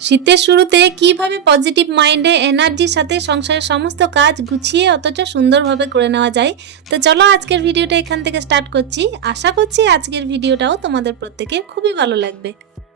শীতের শুরুতে কীভাবে পজিটিভ মাইন্ডে এনার্জির সাথে সংসারের সমস্ত কাজ গুছিয়ে অথচ সুন্দরভাবে করে নেওয়া যায়? তো চলো আজকের ভিডিওটা এখান থেকে স্টার্ট করছি। আশা করছি আজকের ভিডিওটাও তোমাদের প্রত্যেকের খুবই ভালো লাগবে।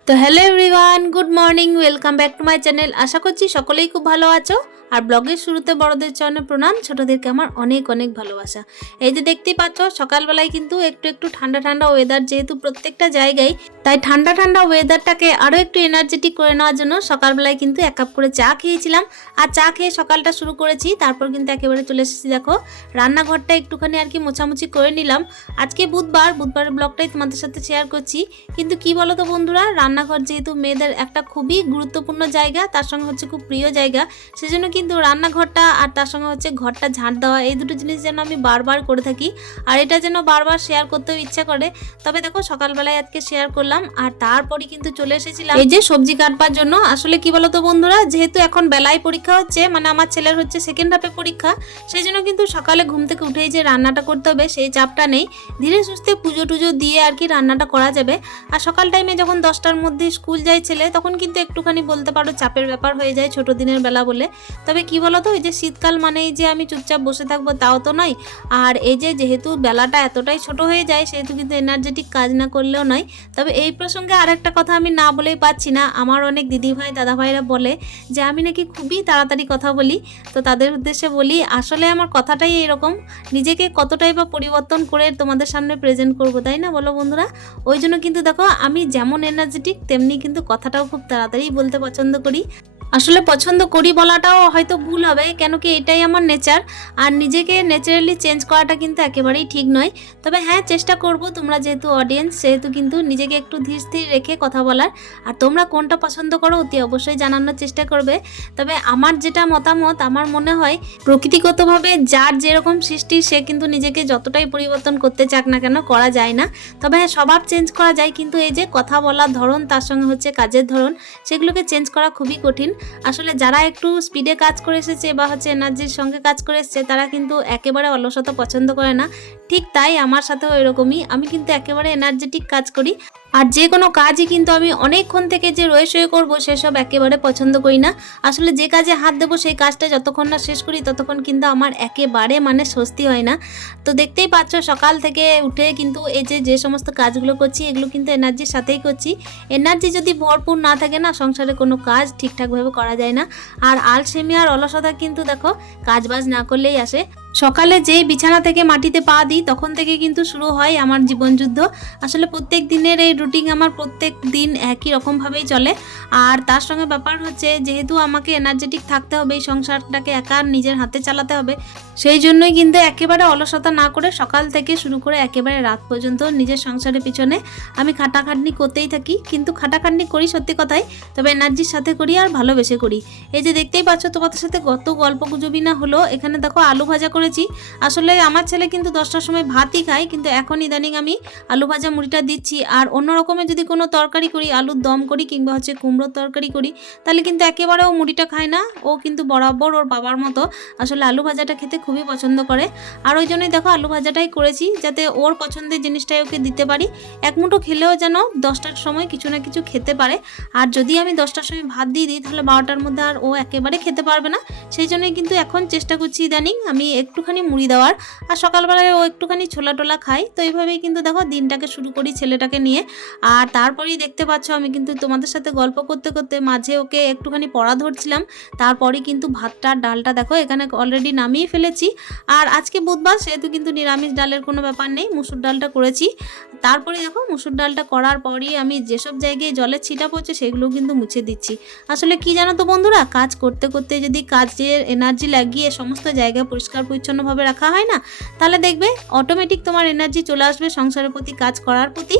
তো hello everyone good morning welcome back to my channel আশা করছি সকলেই খুব ভালো আছো। আর ব্লগের শুরুতে বড়দের চরণে প্রণাম, ছোটদেরকে আমার অনেক অনেক ভালোবাসা। এই যে দেখতেই পাচ্ছ, সকালবেলায় কিন্তু একটু একটু ঠান্ডা ঠান্ডা ওয়েদার যেহেতু প্রত্যেকটা জায়গায়, তাই ঠান্ডা ঠান্ডা ওয়েদারটাকে আরও একটু এনার্জেটিক করে নেওয়ার জন্য সকালবেলায় কিন্তু এক কাপ করে চা খেয়েছিলাম। আর চা খেয়ে সকালটা শুরু করেছি, তারপর কিন্তু একেবারে চলে এসেছি দেখো, রান্নাঘরটা একটুখানি আর কি মোছামুছি করে নিলাম। আজকে বুধবার, বুধবারের ব্লগটাই তোমাদের সাথে শেয়ার করছি। কিন্তু কি বলো তো বন্ধুরা রান্নাঘর যেহেতু মেয়েদের একটা খুবই গুরুত্বপূর্ণ জায়গা, তার সঙ্গে হচ্ছে খুব প্রিয় জায়গা। সেজন্য কিন্তু রান্নাঘরটা আর তার সঙ্গে হচ্ছে ঘরটা ঝাঁট দেওয়া, এই দুটো জিনিস যেন আমি বারবার করে থাকি। আর এটা যেন বারবার শেয়ার করতেও ইচ্ছা করে। তবে দেখো, সকালবেলায় আজকে শেয়ার করলাম, আর তারপরই কিন্তু চলে এসেছিলাম। এই যে সবজি কাটবার জন্য, আসলে কি বলতো বন্ধুরা, যেহেতু এখন বেলায় পরীক্ষা হচ্ছে মানে আমার ছেলের হচ্ছে সেকেন্ড হাফে পরীক্ষা সেই জন্য কিন্তু সকালে ঘুম থেকে উঠেই যে রান্নাটা করতে হবে, সেই চাপটা নেই। ধীরে সুস্থে পুজো টুজো দিয়ে আর কি রান্নাটা করা যাবে। আর সকাল টাইমে যখন দশটার মধ্যে স্কুল যায় ছেলে, তখন কিন্তু একটুখানি বলতে পারো চাপের ব্যাপার হয়ে যায় ছোট দিনের বেলা বলে। তবে কি বলতো এই যে শীতকাল মানেই যে আমি চুপচাপ বসে থাকব তাও তো নয়। আর এই যে যেহেতু বেলাটা এতটাই ছোট হয়ে যায়, সেহেতু কিন্তু এনার্জেটিক কাজ না করলেও নয়। তবে এই প্রসঙ্গে আরেকটা কথা আমি না বলেই পাচ্ছি না। আমার অনেক দিদিভাই, দাদাভাইরা বলে যে, আমি নাকি খুবই তাড়াতাড়ি কথা বলি। তো তাদের উদ্দেশ্যে বলি, আসলে আমার কথাটাই এরকম। নিজেকে কতটাই বা পরিবর্তন করে তোমাদের সামনে প্রেজেন্ট করব, তাই না বলো বন্ধুরা? ওই জন্য কিন্তু দেখো, আমি যেমন এনার্জেটিক তেমনি কিন্তু কথাটাও খুব তাড়াতাড়ি বলতে পছন্দ করি। আসলে পছন্দ করি বলাটাও হয়তো ভুল হবে কেন কি এটাই আমার নেচার আর নিজেকে ন্যাচারালি চেঞ্জ করাটা কিন্তু একেবারেই ঠিক নয়। তবে হ্যাঁ চেষ্টা করব তোমরা যেহেতু অডিয়েন্স সেহেতু কিন্তু নিজেকে একটু ধীর স্থির রেখে কথা বলার। আর তোমরা কোনটা পছন্দ করো অতি অবশ্যই জানানোর চেষ্টা করবে। তবে আমার যেটা মতামত, আমার মনে হয় প্রকৃতিগতভাবে যার যেরকম সৃষ্টি, সে কিন্তু নিজেকে যতটাই পরিবর্তন করতে চাক না কেন করা যায় না। তবে হ্যাঁ স্বভাব চেঞ্জ করা যায়, কিন্তু এই যে কথা বলার ধরন, তার সঙ্গে হচ্ছে কাজের ধরন, সেগুলোকে চেঞ্জ করা খুবই কঠিন। আসলে যারা একটু স্পিডে কাজ করে এসেছে বা হচ্ছে এনার্জির সঙ্গে কাজ করে এসেছে, তারা কিন্তু একেবারে অলসতা পছন্দ করে না। ঠিক তাই আমার সাথেও এরকমই। আমি কিন্তু একেবারে এনার্জেটিক কাজ করি। আর যে কোনো কাজই কিন্তু আমি অনেকক্ষণ থেকে যে রয়ে শুয়ে করব সেসব একেবারে পছন্দ করি না। আসলে যে কাজে হাত দেবো, সেই কাজটা যতক্ষণ না শেষ করি, ততক্ষণ কিন্তু আমার একেবারে মানে স্বস্তি হয় না। তো দেখতেই পাচ্ছ, সকাল থেকে উঠে কিন্তু এই যে যে সমস্ত কাজগুলো করছি, এগুলো কিন্তু এনার্জির সাথেই করছি। এনার্জি যদি ভরপুর না থাকে না, সংসারে কোনো কাজ ঠিকঠাকভাবে করা যায় না। আর আলসেমি আর অলসতা কিন্তু দেখো, কাজবাজ না করলেই আসে। সকালে যেই বিছানা থেকে মাটিতে পা দিই, তখন থেকে কিন্তু শুরু হয় আমার জীবনযুদ্ধ আসলে প্রত্যেক দিনের এই রুটিন আমার প্রত্যেক দিন একই রকমভাবেই চলে। আর তার সঙ্গে ব্যাপার হচ্ছে, যেহেতু আমাকে এনার্জেটিক থাকতে হবে, এই সংসারটাকে একা নিজের হাতে চালাতে হবে, সেই জন্যই কিন্তু একেবারে অলসতা না করে সকাল থেকে শুরু করে একেবারে রাত পর্যন্ত নিজের সংসারের পিছনে আমি খাটাখাটনি করতেই থাকি। কিন্তু খাটাখাটনি করি সত্যি কথাই, তবে এনার্জির সাথে করি আর ভালোবেসে করি। এই যে দেখতেই পাচ্ছ, তোমাদের সাথে গত গল্প গুজবই না হলো। এখানে দেখো আলু ভাজা করেছি। আসলে আমার ছেলে কিন্তু দশটার সময় ভাতই খায়, কিন্তু এখন ইদানিং আমি আলু ভাজা মুড়িটা দিচ্ছি। আর অন্য রকমের যদি কোনো তরকারি করি, আলুর দম করি কিংবা হচ্ছে কুমড়োর তরকারি করি, তাহলে কিন্তু একেবারে ও মুড়িটা খায় না। ও কিন্তু বরাবর ওর বাবার মতো আসলে আলু ভাজাটা খেতে খুবই পছন্দ করে। আর ওই জন্যই দেখো আলু ভাজাটাই করেছি, যাতে ওর পছন্দের জিনিসটাই ওকে দিতে পারি। এক মুঠো খেলেও যেন দশটার সময় কিছু না কিছু খেতে পারে। আর যদি আমি দশটার সময় ভাত দিয়ে দিই, তাহলে বারোটার মধ্যে আর ও একেবারে খেতে পারবে না। সেই জন্যই কিন্তু এখন চেষ্টা করছি ইদানিং আমি একটুখানি মুড়ি দেওয়ার। আর সকালবেলায় ও একটুখানি ছোলা টোলা খাই তো এইভাবেই কিন্তু দেখো দিনটাকে শুরু করি ছেলেটাকে নিয়ে। আর তারপরেই দেখতে পাচ্ছ আমি কিন্তু তোমাদের সাথে গল্প করতে করতে মাঝে ওকে একটুখানি পড়া ধরছিলাম। তারপরে কিন্তু ভাতটা, ডালটা দেখো এখানে অলরেডি নামিয়ে ফেলেছি। আর আজকে বুধবার সেহেতু কিন্তু নিরামিষ ডালের কোনো ব্যাপার নেই, মুসুর ডালটা করেছি। তারপরে দেখো মুসুর ডালটা করার পরই আমি যেসব জায়গায় জলের ছিটা পড়ছে সেগুলো কিন্তু মুছে দিচ্ছি। আসলে কি জানো তো বন্ধুরা, কাজ করতে করতে যদি কাজের এনার্জি লাগিয়ে সমস্ত জায়গা পরিষ্কার পরিচ্ছন্নভাবে রাখা হয় না, তাহলে দেখবে অটোমেটিক তোমার এনার্জি চলে আসবে, সংসারের প্রতি, কাজ করার প্রতি।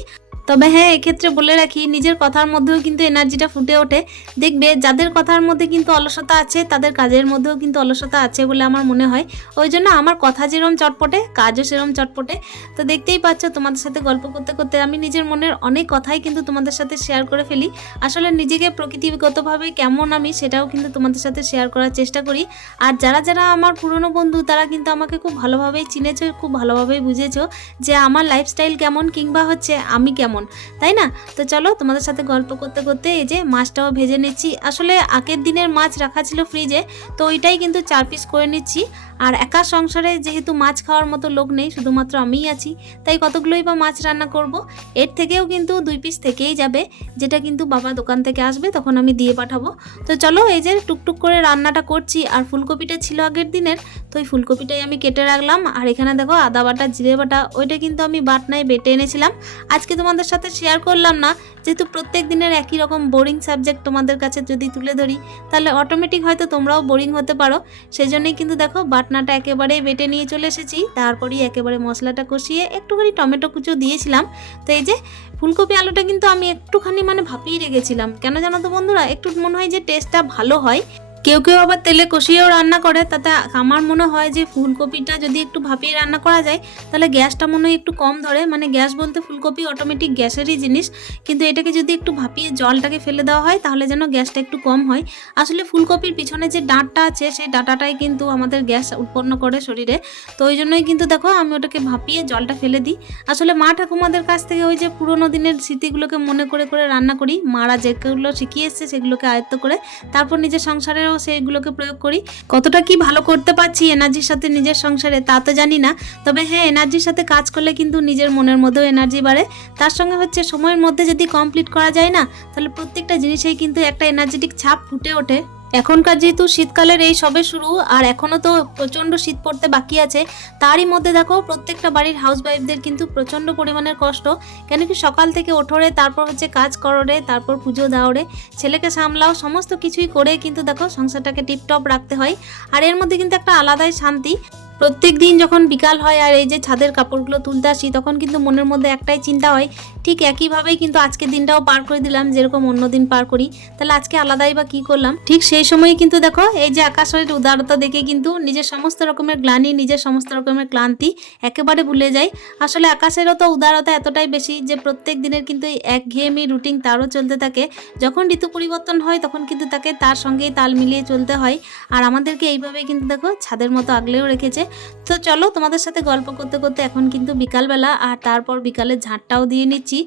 তবে হ্যাঁ এক্ষেত্রে বলে রাখি, নিজের কথার মধ্যেও কিন্তু এনার্জিটা ফুটে ওঠে। দেখবে, যাদের কথার মধ্যে কিন্তু অলসতা আছে, তাদের কাজের মধ্যেও কিন্তু অলসতা আছে বলে আমার মনে হয়। ওই জন্য আমার কথা যেরম চটপটে, কাজও সেরম চটপটে। তো দেখতেই পাচ্ছ, তোমাদের সাথে গল্প করতে করতে আমি নিজের মনের অনেক কথাই কিন্তু তোমাদের সাথে শেয়ার করে ফেলি। আসলে নিজেকে প্রকৃতিগতভাবে কেমন আমি, সেটাও কিন্তু তোমাদের সাথে শেয়ার করার চেষ্টা করি। আর যারা যারা আমার পুরনো বন্ধু, তারা কিন্তু আমাকে খুব ভালোভাবেই চিনেছো, খুব ভালোভাবেই বুঝেছ যে আমার লাইফস্টাইল কেমন কিংবা হচ্ছে আমি কেমন। কেমন, তাই না? তো চলো তোমাদের সাথে গল্প করতে করতে এই যে মাছটাও ভেজে নিচ্ছি। আসলে আগের দিনের মাছ রাখা ছিল ফ্রিজে তো ওইটাই কিন্তু চার পিস করে নিচ্ছি। আর একা সংসারে যেহেতু মাছ খাওয়ার মতো লোক নেই, শুধুমাত্র আমিই আছি, তাই কতগুলোই বা মাছ রান্না করব? এর থেকেও কিন্তু দুই পিস থেকেই যাবে, যেটা কিন্তু বাবা দোকান থেকে আসবে, তখন আমি দিয়ে পাঠাবো। তো চলো এই যে টুকটুক করে রান্নাটা করছি, আর ফুলকপিটা ছিল আগের দিনের, তো ওই ফুলকপিটাই আমি কেটে রাখলাম। আর এখানে দেখো আদা বাটা, জিরে বাটা, ওইটা কিন্তু আমি বাটনায় বেটে এনেছিলাম। আজকে তোমাদের সাথে শেয়ার করলাম না, যেহেতু প্রত্যেক দিনের একই রকম বোরিং সাবজেক্ট তোমাদের কাছে যদি তুলে ধরি, তাহলে অটোমেটিক হয়তো তোমরাও বোরিং হতে পারো। সেই জন্যই কিন্তু দেখো, বাটনাটা একেবারে বেটে নিয়ে চলে এসেছি। তারপরেই একেবারে মশলাটা কষিয়ে একটুখানি টমেটো কুচো দিয়েছিলাম। তো এই যে ফুলকপি আলুটা কিন্তু আমি একটুখানি মানে ভাপিয়ে রেখেছিলাম। কেন জানো তো বন্ধুরা, একটু মনে হয় যে টেস্টটা ভালো হয়। কেউ কেউ আবার তেলে কষিয়েও রান্না করে। তাতে আমার মনে হয় যে ফুলকপিটা যদি একটু ভাপিয়ে রান্না করা যায়, তাহলে গ্যাসটা মনে হয় একটু কম ধরে। মানে গ্যাস বলতে ফুলকপি অটোমেটিক গ্যাসেরই জিনিস। কিন্তু এটাকে যদি একটু ভাপিয়ে জলটাকে ফেলে দেওয়া হয়, তাহলে যেন গ্যাসটা একটু কম হয়। আসলে ফুলকপির পিছনে যে ডাঁটটা আছে, সেই ডাঁটাটাই কিন্তু আমাদের গ্যাস উৎপন্ন করে শরীরে। তো ওই জন্যই কিন্তু দেখো, আমি ওটাকে ভাপিয়ে জলটা ফেলে দিই। আসলে মা ঠাকুমাদের কাছ থেকে ওই যে পুরোনো দিনের স্মৃতিগুলোকে মনে করে করে রান্না করি। মারা যেগুলো শিখিয়ে এসছে, সেগুলোকে আয়ত্ত করে। তারপর নিজের সংসারেও সেইগুলোকে প্রয়োগ করি। কতটা কি ভালো করতে পারছি এনার্জির সাথে নিজের সংসারে তা তো জানি না। তবে হ্যাঁ এনার্জির সাথে কাজ করলে কিন্তু নিজের মনের মধ্যেও এনার্জি বাড়ে। তার সঙ্গে হচ্ছে সময়ের মধ্যে যদি কমপ্লিট করা যায় না, তাহলে প্রত্যেকটা জিনিসেই কিন্তু একটা এনার্জেটিক ছাপ ফুটে ওঠে। এখনকার যেহেতু শীতকালের এই সবে শুরু, আর এখনও তো প্রচণ্ড শীত পড়তে বাকি আছে, তারই মধ্যে দেখো প্রত্যেকটা বাড়ির হাউস ওয়াইফদের কিন্তু প্রচণ্ড পরিমাণের কষ্ট। কেন কি সকাল থেকে ওঠোরে, তারপর হচ্ছে কাজ কররে, তারপর পুজো দাওরে ছেলেকে সামলাও, সমস্ত কিছুই করে কিন্তু দেখো সংসারটাকে টিপটপ রাখতে হয়। আর এর মধ্যে কিন্তু একটা আলাদাই শান্তি। প্রত্যেক দিন যখন বিকাল হয় আর এই যে ছাদের কাপড়গুলো তুলতে আসি, তখন কিন্তু মনের মধ্যে একটাই চিন্তা হয়, ঠিক একইভাবেই কিন্তু আজকের দিনটাও পার করে দিলাম, যেরকম অন্য দিন পার করি। তাহলে আজকে আলাদাই বা কি করলাম? ঠিক সেই সময় কিন্তু দেখো, এই যে আকাশের উদারতা দেখে কিন্তু নিজের সমস্ত রকমের গ্লানি, নিজের সমস্ত রকমের ক্লান্তি একেবারে ভুলে যাই। আসলে আকাশেরও তো উদারতা এতটাই বেশি যে প্রত্যেক দিনের কিন্তু এই একঘেয়েমি রুটিন তারও চলতে থাকে। যখন ঋতু পরিবর্তন হয়, তখন কিন্তু তাকে তার সঙ্গেই তাল মিলিয়ে চলতে হয়। আর আমাদেরকে এইভাবেই কিন্তু দেখো, ছাদের মতো আগলেও রেখেছে। তো চলো তোমাদের সাথে গল্প করতে করতে এখন কিন্তু বিকালবেলা আর তারপর বিকালে ঝাঁটটাও দিয়ে নিচ্ছি।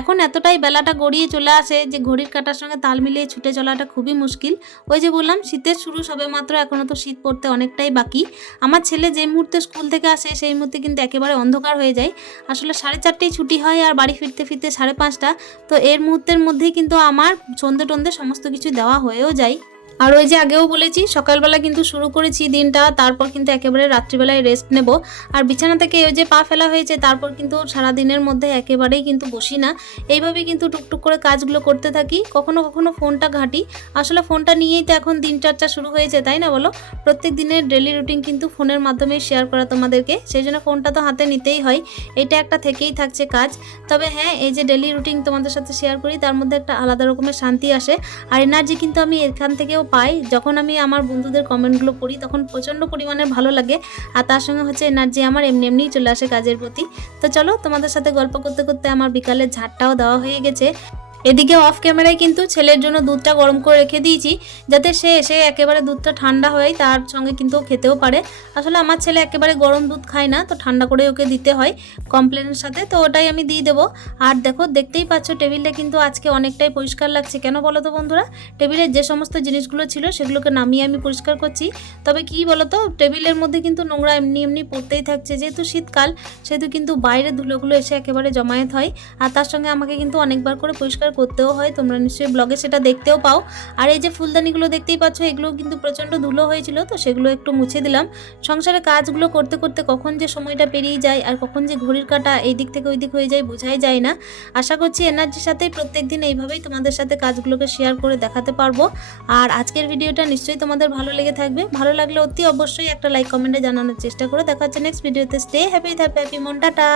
এখন এতটাই বেলাটা গড়িয়ে চলে আসে যে ঘড়ির কাটার সঙ্গে তাল মিলিয়ে ছুটে চলাটা খুবই মুশকিল। ওই যে বললাম, শীতের শুরু সবে মাত্র এখনও তো শীত পড়তে অনেকটাই বাকি। আমার ছেলে যে মুহূর্তে স্কুল থেকে আসে সেই মুহূর্তে কিন্তু একেবারে অন্ধকার হয়ে যায়। আসলে সাড়ে চারটেই ছুটি হয় আর বাড়ি ফিরতে ফিরতে সাড়ে পাঁচটা। তো এর মুহূর্তের মধ্যেই কিন্তু আমার সন্ধে টন্ধে সমস্ত কিছু দেওয়া হয়েও যায়। আর ওই যে আগেও বলেছি, সকালবেলা কিন্তু শুরু করেছি দিনটা, তারপর কিন্তু একেবারে রাত্রিবেলায় রেস্ট নেব। আর বিছানা থেকে ওই যে পা ফেলা হয়েছে, তারপর কিন্তু সারা দিনের মধ্যে একেবারেই কিন্তু বসি না। এইভাবেই কিন্তু টুকটুক করে কাজগুলো করতে থাকি। কখনো কখনো ফোনটা ঘাঁটি। আসলে ফোনটা নিয়েই তো এখন দিন চর্চা শুরু হয়েছে, তাই না বলো? প্রত্যেক দিনের ডেলি রুটিন কিন্তু ফোনের মাধ্যমে শেয়ার করা তোমাদেরকে। সেই জন্য ফোনটা তো হাতে নিতেই হয়। এটা একটা থেকেই থাকছে কাজ। তবে হ্যাঁ এই যে ডেলি রুটিন তোমাদের সাথে শেয়ার করি, তার মধ্যে একটা আলাদা রকমের শান্তি আসে। আর এনার্জি কিন্তু আমি এখান থেকেও পাই। যখন আমি আমার বন্ধুদের কমেন্টগুলো পড়ি, তখন প্রচণ্ড পরিমাণে ভালো লাগে। আর তার সঙ্গে হচ্ছে এনার্জি আমার এমনি এমনিই চলে আসে কাজের প্রতি। তো চলো তোমাদের সাথে গল্প করতে করতে আমার বিকালের ঝাড়টাও দেওয়া হয়ে গেছে। এদিকে অফ ক্যামেরায় কিন্তু ছেলের জন্য দুধটা গরম করে রেখে দিয়েছি, যাতে সে এসে একেবারে দুধটা ঠান্ডা হয়ে তার সঙ্গে কিন্তু খেতেও পারে। আসলে আমার ছেলে একেবারে গরম দুধ খায় না, তো ঠান্ডা করে ওকে দিতে হয় কমপ্লেনের সাথে, তো ওটাই আমি দিয়ে দেবো। আর দেখো, দেখতেই পাচ্ছ টেবিলটা কিন্তু আজকে অনেকটাই পরিষ্কার লাগছে। কেন বলো তো বন্ধুরা? টেবিলের যে সমস্ত জিনিসগুলো ছিল সেগুলোকে নামিয়ে আমি পরিষ্কার করছি। তবে কি বলো তো, টেবিলের মধ্যে কিন্তু নোংরা এমনি এমনি পড়তেই থাকছে। যেহেতু শীতকাল, সেহেতু কিন্তু বাইরে ধুলোগুলো এসে একেবারে জমায়েত হয়। আর তার সঙ্গে আমাকে কিন্তু অনেকবার করে পরিষ্কার করতেও হয়, তোমরা নিশ্চয়ই ব্লগে সেটা দেখতেও পাও। আর এই যে ফুলদানিগুলো দেখতেই পাচ্ছ এগুলো কিন্তু প্রচণ্ড ধুলো হয়েছিল, তো সেগুলো একটু মুছে দিলাম। সংসারে কাজগুলো করতে করতে কখন যে সময়টা পেরিয়ে যায় আর কখন যে ঘড়ির কাটা এই দিক থেকে ওই দিক হয়ে যায় বোঝাই যায় না। আশা করছি এনার্জির সাথে প্রত্যেক দিন এইভাবেই তোমাদের সাথে কাজগুলোকে শেয়ার করে দেখাতে পারব। আর আজকের ভিডিওটা নিশ্চয়ই তোমাদের ভালো লেগে থাকবে। ভালো লাগলে অতি অবশ্যই একটা লাইক কমেন্টে জানানোর চেষ্টা করো। দেখা হচ্ছে নেক্সট ভিডিওতে স্টে হ্যাপি হ্যাপি হ্যাপি মন। টাটা!